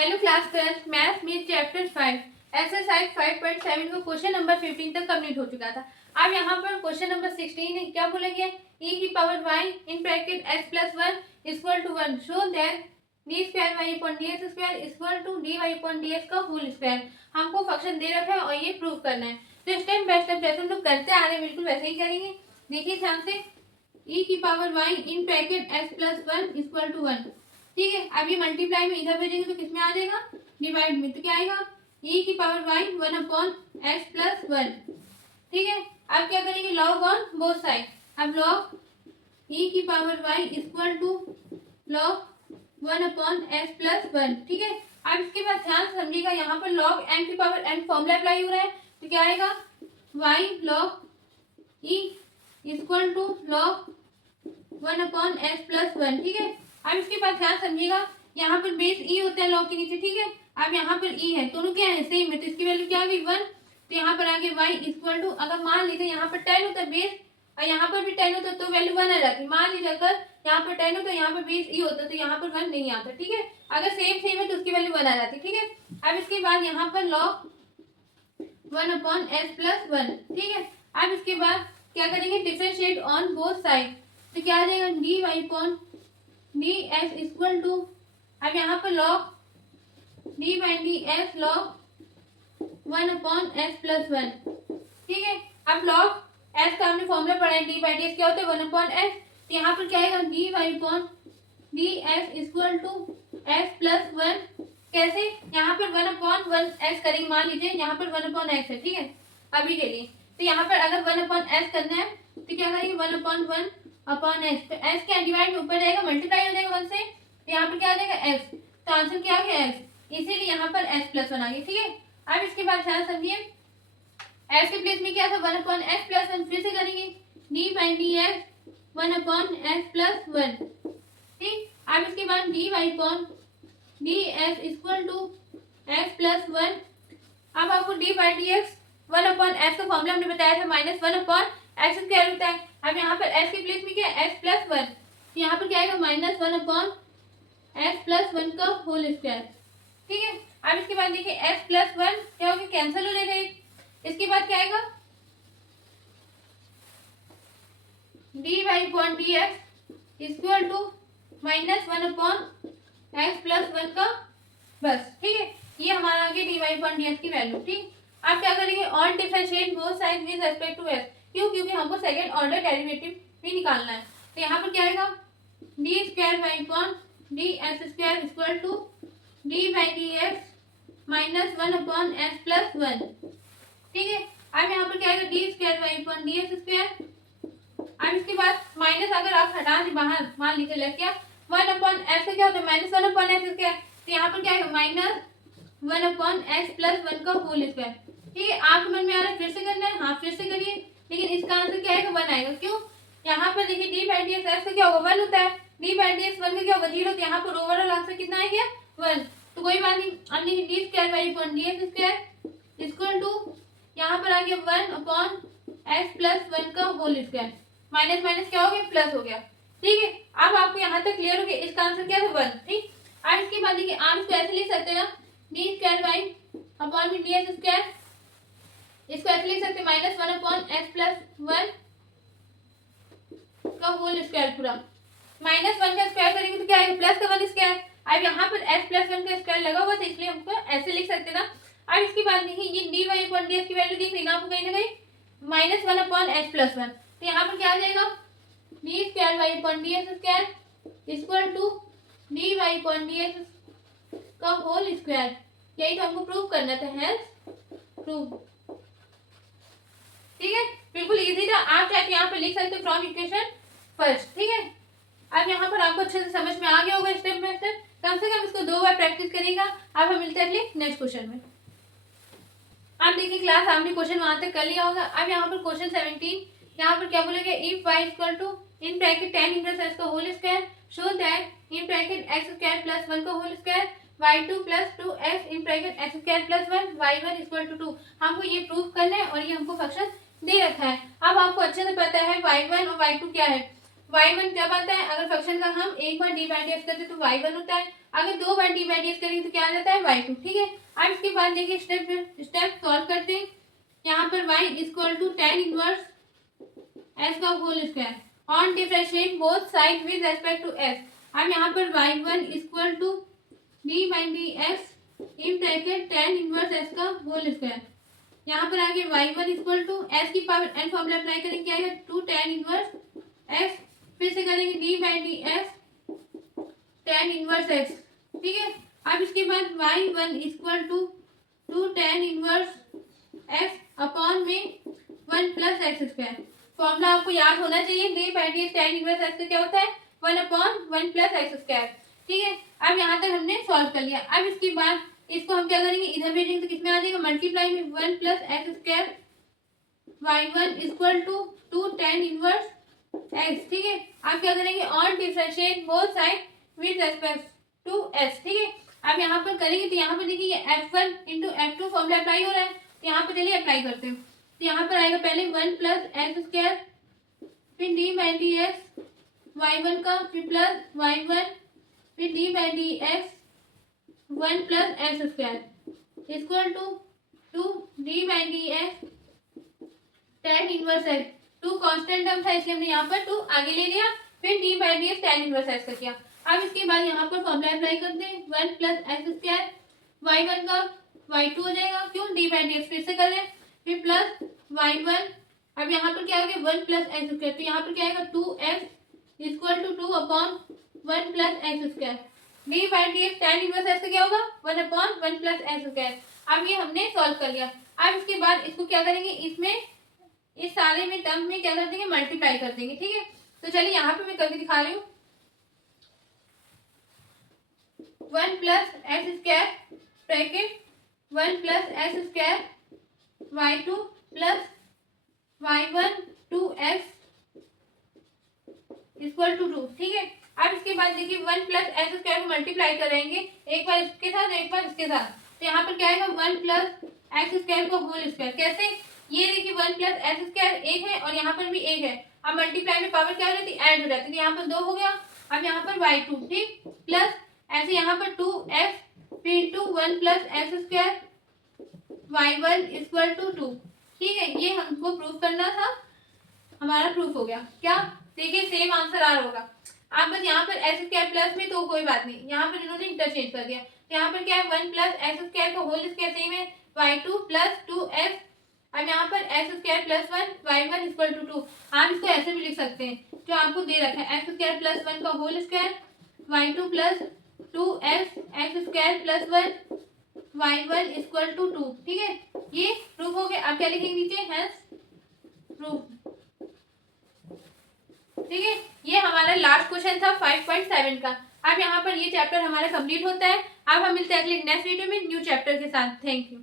Hello class 12 math में chapter 5 exercise 5.7 को question number 15 तक कंप्लीट हो चुका था। अब यहाँ पर क्वेश्चन नंबर 16 है, क्या बोला गया, e की power y in bracket x plus 1 equal to 1 show that d square y upon d x square equal to d y upon d x का होल स्क्वायर। हमको फंक्शन दे रखा है और ये प्रूव करना है। तो स्टेप बाय स्टेप जैसे हम लोग करते आ रहे हैं बिल्कुल वैसे ही करेंगे। देखिए ध्यान से, e की power y in bracket x plus 1 equal to 1। ठीक है, अब ये मल्टीप्लाई में इधर भेजेंगे तो किस में आ जाएगा, डिवाइड में। तो क्या आएगा, e की power y 1 upon x plus 1। ठीक है, अब क्या करेंगे, लॉग ऑन बोथ साइड। अब लॉग e की power y equal to log 1 upon x plus 1। ठीक है, अब इसके बाद ध्यान से समझिएगा, यहाँ पर लॉग m की पावर n फॉर्मूला अप्लाई हो रहा है। तो क्या आएगा, y log e equal to log 1 upon x plus 1। ठीक है, अब इसके बाद ध्यान समझिएगा, यहाँ पर बेस e होता है लॉग के नीचे। ठीक है, अब यहाँ पर e है, दोनों क्या है, सेम है, तो इसकी वैल्यू क्या आ गई 1। तो यहाँ पर आगे y इक्वल टू, अगर मान लीजिए यहाँ पर 10 होता है बेस और यहाँ पर भी 10 होता तो वैल्यू 1 आ जाती। मान लीजिए अगर यहाँ पर 10 होता, यहाँ पर बेस e होता तो यहाँ पर 1 नहीं आता। ठीक है, अगर सेम है तो उसकी वैल्यू 1 आ जाती। ठीक है, अब इसके बाद यहाँ पर लॉग 1 अपॉन x प्लस 1। ठीक है, अब इसके बाद क्या करेंगे, डिफरेंशिएट ऑन बोथ साइड। तो क्या आ जाएगा, d y upon d x equal to, अब यहाँ पर log d by d x log 1 upon x plus 1। ठीक है, अब लॉग एक्स का हमने फॉर्मूला पढ़ा है, डी बाई डी एक्स क्या होता है 1 अपॉन एक्स। तो यहाँ पर क्या आएगा, d y upon d x equal to x plus 1। कैसे, यहाँ पर 1 अपॉन 1 एक्स करेंगे, मान लीजिए यहाँ पर 1 अपॉन एक्स है। ठीक है, अभी के लिए तो यहाँ पर अगर 1 अपॉन एक्स करना है तो क्या करेंगे, 1 अपॉन 1 अपॉन एक्स। तो एक्स क्या डिवाइड में ऊपर जाएगा, मल्टीप्लाई हो जाएगा 1 से, तो यहाँ पर क्या आ जाएगा एक्स। तो आंसर क्या आ गया एक्स, इसीलिए यहाँ पर एक्स प्लस 1 आ गया। ठीक है, अब इसके बाद ध्यान समझिए, एक्स के प्लेस में क्या था 1 अपॉन एक्स प्लस 1। फिर से करेंगे, d by d x 1 upon x plus 1। ठीक, अब इसके बाद d y upon d x equal to x plus 1। अब आपको d by d x 1 upon x का फॉर्मूला हमने बताया था माइनस 1 अपॉन एक्स स्क्वायर होता है। अब यहाँ पर एक्स के प्लेस में क्या है, एक्स प्लस 1। तो यहाँ पर क्या आएगा, माइनस 1 अपॉन एक्स प्लस 1 का होल स्क्वायर। ठीक है, अब इसके बाद देखिए एक्स प्लस 1 क्या होगा, कैंसिल हो जाएगा। इसके बाद क्या आएगा, d y upon d x equal to minus 1 upon x plus 1 का बस। ठीक है, ये हमारा आगे d y upon d x की वैल्यू। ठीक, अब क्या करेंगे, on differentiate both side with respect to x. क्यों, क्योंकि हमको सेकंड ऑर्डर डेरिवेटिव भी निकालना है। तो यहाँ पर क्या आएगा, d square y upon d x square equal to d by d x minus 1 upon x plus 1। ठीक है, अब यहाँ पर क्या आएगा, d square y upon d x square. अब इसके बाद माइनस अगर आप हटा दें बाहर, मान लीजिए लग गया 1 अपॉन एक्स का क्या होता है, माइनस 1 अपॉन एक्स स्क्वायर। तो यहाँ पर क्या आएगा, माइनस 1 अपॉन एक्स प्लस 1 का होल स्क्वायर। ठीक है, आपके मन में आ रहा है फिर से करना है, हाँ फिर से करिए, लेकिन इसका आंसर क्या आएगा, 1 आएगा। क्यों, यहाँ पर देखिए D by d x x का क्या होगा 1 होता है, डी बाई डी एक्स 1 का क्या होगा 0। तो यहाँ पर ओवरऑल आंसर कितना आ गया 1। तो कोई बात नहीं, अब देखिए d square y upon d x square equal to, यहाँ पर आ गया 1 अपॉन एक्स प्लस 1 का होल स्क्वायर। माइनस माइनस क्या हो गया, प्लस हो गया। ठीक है, अब आपको यहाँ तक क्लियर हो गया, इसका आंसर क्या था 1। ठीक, अब इसके बाद देखिए आप इसको ऐसे लिख सकते हैं ना, d square y upon d x square, इसको ऐसे लिख सकते हैं माइनस 1 अपॉन एक्स प्लस 1 का होल स्क्वायर पूरा। माइनस 1 का स्क्वायर करेंगे तो क्या आएगा, प्लस का 1 स्क्वायर। अब यहाँ पर एक्स प्लस 1 का स्क्वायर लगा हुआ था, इसलिए हमको ऐसे लिख सकते ना। अब इसके बाद देखिए ये d y upon d x की वैल्यू दिख रही ना आपको कहीं ना कहीं, माइनस 1 अपॉन एक्स प्लस 1। तो यहाँ पर क्या आ जाएगा, d square y upon d x square equal to d y upon d x का होल स्क्वायर। यही तो हमको प्रूव करना था, हेल्स प्रूव। ठीक है, बिल्कुल इजी था, आप चाहे यहाँ पे लिख सकते हो फ्रॉम इक्वेशन फर्स्ट। ठीक है, अब यहाँ पर आपको अच्छे से समझ में आ गया होगा स्टेप बाय स्टेप, कम से कम इसको 2 बार प्रैक्टिस करेगा। अब हम मिलते हैं अगले नेक्स्ट क्वेश्चन में। आप देखिए क्लास आपने क्वेश्चन वहां तक कर लिया होगा। अब यहाँ पर क्वेश्चन 17, यहाँ पर क्या बोलेगा, if y equal to in bracket tan inverse x का whole square show that in bracket x square plus 1 का whole square y2 plus 2x in bracket x square plus 1 y1 equal to 2। हमको ये prove करना है और ये हमको function दे रखा है। अब आपको अच्छे से पता है y1 और y2 क्या है। y1 जब आता है, अगर फंक्शन का हम एक बार डी बाई डी एक्स करते तो y1 होता है, अगर 2 बार डी बाई डी एस करेंगे तो क्या आ जाता है y2, ठीक है। अब इसके बाद देखिए स्टेप सॉल्व करते हैं। यहाँ पर y equal to tan inverse s का whole square on differentiate both side with respect to s। अब यहाँ पर y1 equal to d by d s in bracket tan inverse s का होल स्क्वायर। यहाँ पर आगे y1 इक्वल टू s की power n formula apply करेंगे, क्या है 2 tan इनवर्स s, फिर से करेंगे d by d s tan inverse x, ठीक है। अब इसके बाद y1 equal to 2 tan inverse x upon में 1 प्लस एक्स स्क्वायर। फॉर्मूला आपको याद होना चाहिए, d by d s tan inverse x का क्या होता है 1 अपॉन 1 प्लस एक्स स्क्वायर, ठीक है। अब यहाँ तक हमने सॉल्व कर लिया। अब इसके बाद इसको हम क्या करेंगे, इधर भेजेंगे तो किसमें आ जाएगा मल्टीप्लाई में 1 plus x square y1 equal to 2 tan inverse x, ठीक है। आप क्या करेंगे on differentiate both side with respect to s, ठीक है। अब यहाँ पर करेंगे तो यहाँ पर देखिए f1 into f2 formula apply हो रहा है, तो यहाँ पर चलिए अप्लाई करते हैं। तो यहाँ पर आएगा पहले 1 प्लस एक्स स्क्वायर, फिर d by d x y1 का, फिर प्लस y1, फिर d by d x 1 plus x square equal to 2 d by d x tan inverse x। 2 constant term था इसलिए हमने यहाँ पर 2 आगे ले लिया, फिर d by d x tan inverse x का किया। अब इसके बाद यहाँ पर फॉर्मूला अप्लाई करते हैं 1 प्लस एक्स स्क्वायर y1 का y2 हो जाएगा, क्यों डी बाई डी एक्स फिर से कर लें, फिर प्लस y1। अब यहाँ पर क्या आ गया 1 प्लस एक्स स्क्वायर, तो यहाँ पर क्या आएगा 2x equal to 2 upon 1 plus x square. D by d x tan inverse x का क्या होगा 1 अपॉन 1 प्लस एक्स स्क्वायर। अब ये हमने सॉल्व कर लिया। अब इसके बाद इसको क्या करेंगे, इसमें इस सारे में टर्म में क्या कर देंगे मल्टीप्लाई कर देंगे, ठीक है। तो चलिए यहाँ पे मैं करके दिखा रही हूँ। 1 plus x square bracket 1 plus x square y2 plus y1 2x equal to 2, ठीक है। अब इसके बाद देखिए 1 प्लस एक्स स्क्वायर को मल्टीप्लाई करेंगे, एक बार इसके साथ एक बार इसके साथ, तो यहाँ पर क्या आएगा 1 प्लस एक्स स्क्वायर को होल स्क्वायर। कैसे, ये देखिए 1 प्लस एक्स स्क्वायर एक है और यहाँ पर भी एक है, अब मल्टीप्लाई में पावर क्या हो जाती है ऐड हो जाती है, यहाँ पर 2 हो गया। अब यहाँ पर y2, ठीक, प्लस ऐसे यहाँ पर 2x फिर into 1 plus x square y1 equal to 2, ठीक है। ये हमको प्रूफ करना था, हमारा प्रूफ हो गया। क्या देखिए सेम आंसर आ रहा होगा। आप बस यहाँ पर एक्स स्क्वायर प्लस में तो कोई बात नहीं, यहाँ पर इन्होंने इंटरचेंज कर दिया, तो यहाँ पर क्या है 1 प्लस एक्स स्क्वायर का होल स्क्वायर सेम है y2 प्लस 2x। अब यहाँ पर x square plus 1 y1 equal to 2। आप इसको ऐसे भी लिख सकते हैं जो आपको दे रखा है, एक्स स्क्वायर प्लस 1 का whole square y2 plus 2x x square plus 1 y1 equal to 2, ठीक है। ये प्रूफ हो गया। आप क्या लिखेंगे नीचे हैंस प्रूफ, ठीक है। ये हमारा लास्ट क्वेश्चन था 5.7 का। अब यहाँ पर ये चैप्टर हमारा कंप्लीट होता है। अब हम मिलते हैं अगले नेक्स्ट वीडियो में न्यू चैप्टर के साथ। Thank you.